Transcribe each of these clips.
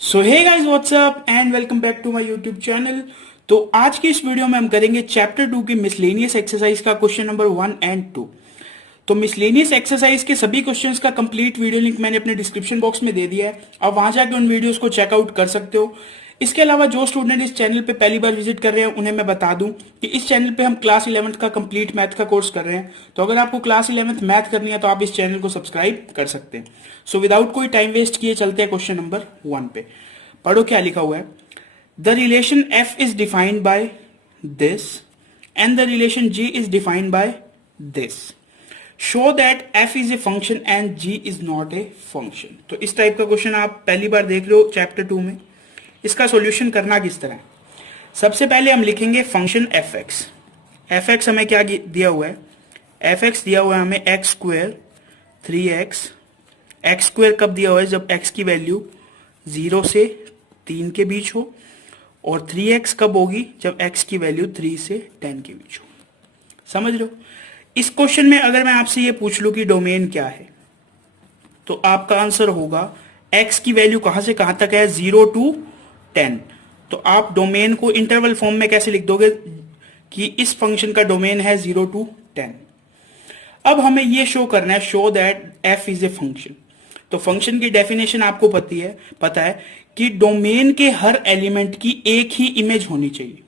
So hey guys what's up and welcome back to my YouTube channel. तो आज की इस वीडियो में हम करेंगे चैप्टर 2 की मिसलेनियस एक्सरसाइज का क्वेश्चन नंबर 1 एंड 2। तो मिसलेनियस एक्सरसाइज के सभी क्वेश्चंस का कंप्लीट वीडियो लिंक मैंने अपने डिस्क्रिप्शन बॉक्स में दे दिया है, आप वहां जाकर उन वीडियोस को चेकआउट कर सकते हो। इसके अलावा जो स्टूडेंट इस चैनल पे पहली बार विजिट कर रहे हैं उन्हें मैं बता दूं कि इस चैनल पे हम क्लास 11th का कंप्लीट मैथ का कोर्स कर रहे हैं। तो अगर आपको क्लास 11th मैथ करनी है तो आप इस चैनल को सब्सक्राइब कर सकते हैं। सो विदाउट कोई टाइम वेस्ट किए चलते हैं क्वेश्चन नंबर 1 पे। पढ़ो क्या लिखा हुआ है। The relation F is defined by this and the relation G is defined by this. Show that F is a function and G is not a function. तो इस टाइप का क्वेश्चन आप पहली बार देख रहे हो चैप्टर 2 में। इसका सॉल्यूशन करना किस तरह है, सबसे पहले हम लिखेंगे function F x. F x हमें क्या दिया हुआ है, एफ एक्स दिया हुआ है हमें x square 3x। X square कब दिया हुआ है, जब एक्स की वैल्यू 0 से 3 के बीच हो, और 3x कब होगी, जब x की वैल्यू 3 से 10 के बीच हो। समझ लो। इस क्वेश्चन में अगर मैं आपसे ये पूछ लूं कि डोमेन क्या है, तो आपका आंसर होगा x की वैल्यू कहां से कहां तक है, 0 to 10। तो आप डोमेन को इंटरवल फॉर्म में कैसे लिख दोगे कि इस फंक्शन का डोमेन है 0 to 10। अब हमें यह शो करना है, show that f is a function. तो फंक्शन की डेफिनेशन आपको पता है कि डोमेन के हर एलिमेंट की एक ही इमेज होनी चाहिए।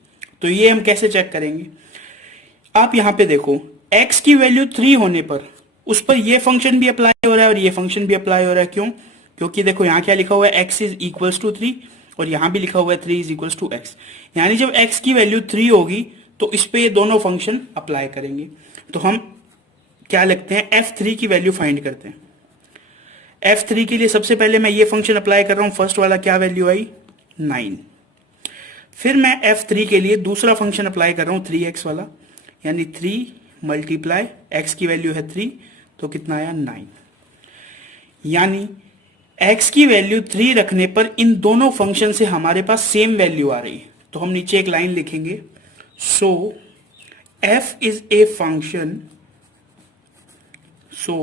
तो ये हम कैसे चेक करेंगे, आप यहां पे देखो x की वैल्यू 3 होने पर उस पर ये फंक्शन भी अप्लाई हो रहा है और ये फंक्शन भी अप्लाई हो रहा है। क्यों? क्योंकि देखो यहां क्या लिखा हुआ है, x इज इक्वल्स टू 3, और यहां भी लिखा हुआ है 3 इज इक्वल्स टू x। यानी जब x की वैल्यू 3 होगी तो इस पे ये दोनों फंक्शन अप्लाई करेंगे। तो हम क्या लिखते हैं, f3 की वैल्यू फाइंड करते हैं। f3 के लिए सबसे पहले मैं ये फंक्शन अप्लाई कर रहा हूं, फर्स्ट वाला क्या वैल्यू आई 9। फिर मैं f3 के लिए दूसरा फंक्शन अप्लाई कर रहा हूं 3x वाला, यानी 3 मल्टीप्लाई x की वैल्यू है 3, तो कितना आया 9। यानी x की वैल्यू 3 रखने पर इन दोनों फंक्शन से हमारे पास सेम वैल्यू आ रही है। तो हम नीचे एक लाइन लिखेंगे, सो f is a function, so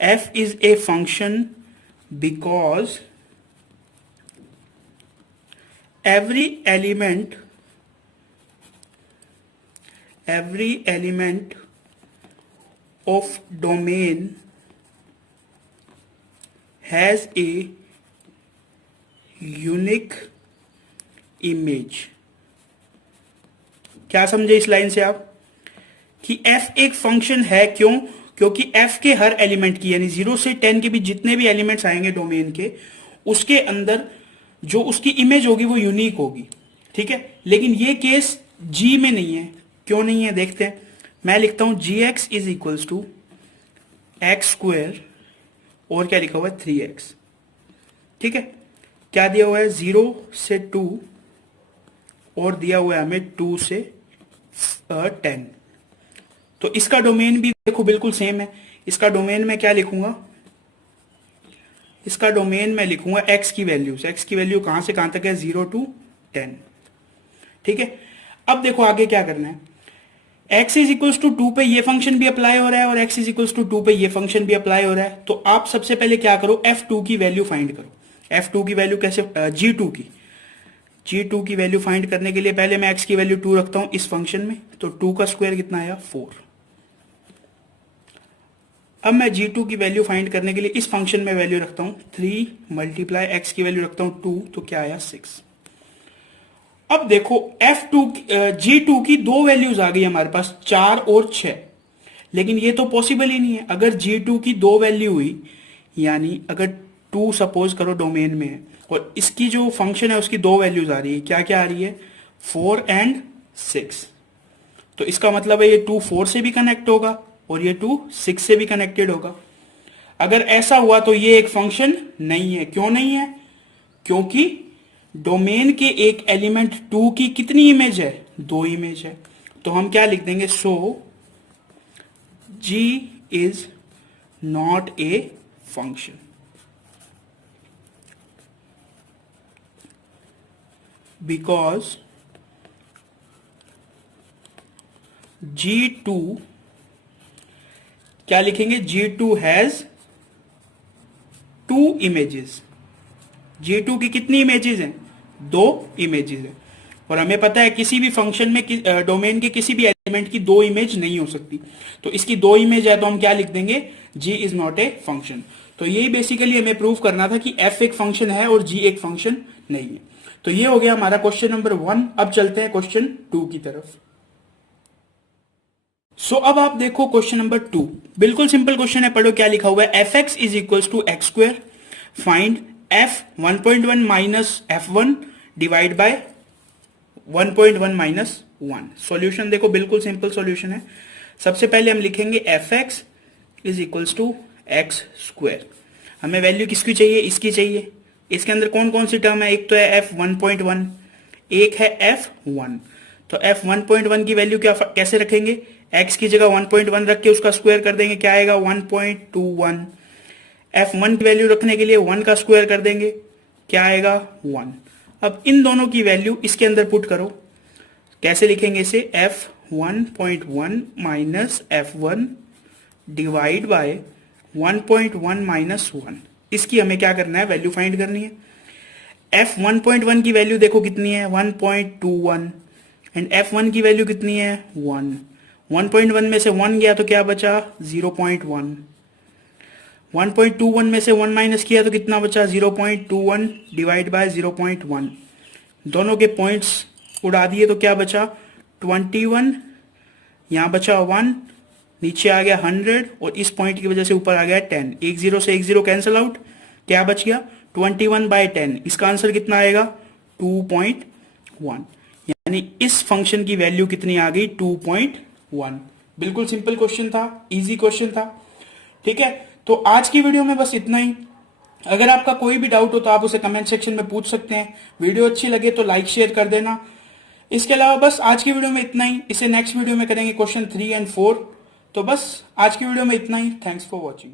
f is a function because every element of domain has a unique image। क्या समझे इस लाइन से आप कि f एक फंक्शन है। क्यों? क्योंकि f के हर एलिमेंट की, यानी 0 से 10 के बीच जितने भी एलिमेंट्स आएंगे डोमेन के, उसके अंदर जो उसकी इमेज होगी वो यूनिक होगी। ठीक है, लेकिन ये केस g में नहीं है। क्यों नहीं है, देखते हैं। मैं लिखता हूं gx is equals to X square और क्या लिखा हुआ है 3x। ठीक है, क्या दिया हुआ है 0 से 2 और दिया हुआ है हमें 2 से 10। तो इसका डोमेन भी देखो बिल्कुल सेम है। इसका डोमेन में क्या लिखूंगा, इसका डोमेन में लिखूंगा x की वैल्यू से। x की वैल्यू कहां से कहां तक है, 0 to 10। ठीक है, अब देखो आगे क्या करना है। x इज इक्वल्स टू 2 पे ये फंक्शन भी अप्लाई हो रहा है और x इज इक्वल्स टू 2 पे ये फंक्शन भी अप्लाई हो रहा है। तो आप सबसे पहले क्या करो, f2 की वैल्यू फाइंड करो। f2 की वैल्यू कैसे, g2 की वैल्यू फाइंड करने के लिए पहले मैं x की वैल्यू 2 रखता हूं इस फंक्शन में, तो 2 का स्क्वायर कितना आया 4। अब मैं g2 की वैल्यू फाइंड करने के लिए इस फंक्शन में वैल्यू रखता हूं 3 मल्टीप्लाई x की वैल्यू रखता हूं 2, तो क्या आया 6। अब देखो g2 की दो वैल्यूज आ गई हमारे पास, 4 और 6। लेकिन ये तो पॉसिबल ही नहीं है। अगर g2 की दो वैल्यू हुई, यानी अगर 2 सपोज करो डोमेन में है और इसकी जो फंक्शन है उसकी दो वैल्यूज आ रही है, क्या क्या आ रही है 4 एंड 6। तो इसका मतलब है ये 2 4 से भी कनेक्ट होगा और ये 2 6 से भी कनेक्टेड होगा। अगर ऐसा हुआ तो ये एक फंक्शन नहीं है। क्यों नहीं है? क्योंकि डोमेन के एक एलिमेंट 2 की कितनी इमेज है, 2 इमेज है। तो हम क्या लिख देंगे, सो g is not a function because g2, क्या लिखेंगे, g2 हैज 2 इमेजेस। G2 की कितनी इमेजेस हैं? 2 इमेजेस हैं। और हमें पता है किसी भी फंक्शन में डोमेन के किसी भी एलिमेंट की 2 इमेज नहीं हो सकती। तो इसकी 2 इमेज है तो हम क्या लिख देंगे? G is not a function. तो यही बेसिकली हमें प्रूव करना था कि f एक फंक्शन है और G एक फंक्शन नहीं है। तो ये हो गया हमारा क्वेश्चन नंबर 1। अब चलते हैं क्वेश्चन 2 की तरफ। अब आप देखो क्वेश्चन नंबर 2। बिल्कुल सिंपल क्वेश्चन है, पढ़ो क्या लिखा हुआ है। fx is equal to X square, find f 1.1 minus f1 divide by 1.1 minus 1। Solution देखो बिल्कुल सिंपल सॉल्यूशन है। सबसे पहले हम लिखेंगे fx is equals to X square. हमें वैल्यू किसकी चाहिए? इसकी चाहिए। इसके अंदर कौन कौन सी टर्म है? एक तो है f1.1, एक है f1। तो f1.1 की वैल्यू क्या कैसे रखेंगे? x की जगह 1.1 रख के उसका स्क्वायर कर देंगे, क्या आएगा? 1.21। f1 की वैल्यू रखने के लिए 1 का स्क्वायर कर देंगे, क्या आएगा? 1। अब इन दोनों की वैल्यू इसके अंदर पुट करो। कैसे लिखेंगे इसे? f1.1 minus f1 divide by 1.1 minus 1। इसकी हमें क्या करना है? वैल्यू फाइंड करनी है। f1.1 की वैल्यू देखो कितनी है? 1.21। एंड f1 की वैल्यू कितनी है? 1। 1.1 में से 1 गया तो क्या बचा? 0.1। 1.21 में से 1 माइनस किया तो कितना बचा? 0.21 डिवाइड बाय 0.1। दोनों के पॉइंट्स उड़ा दिए तो क्या बचा? 21। यहाँ बचा 1, नीचे आ गया 100 और इस पॉइंट की वजह से ऊपर आ गया 10। एक जीरो से एक जीरो कैंसिल आउट, क्या बच गया? 21 बाय 10। इसका आंसर कितना आएगा? 2.1। यानी इस फंक्शन की वैल्यू कितनी आ गई? 2.1। बिल्कुल सिंपल क्वेश्चन था, इजी क्वेश्चन था। ठीक है, तो आज की वीडियो में बस इतना ही। अगर आपका कोई भी डाउट हो तो आप उसे कमेंट सेक्शन में पूछ सकते हैं। वीडियो अच्छी लगे तो लाइक शेयर कर देना। इसके अलावा बस आज की वीडियो में इतना ही। इसे नेक्स्ट वीडियो में करेंगे क्वेश्चन 3 एंड 4। तो बस आज की वीडियो में इतना ही। Thanks for watching.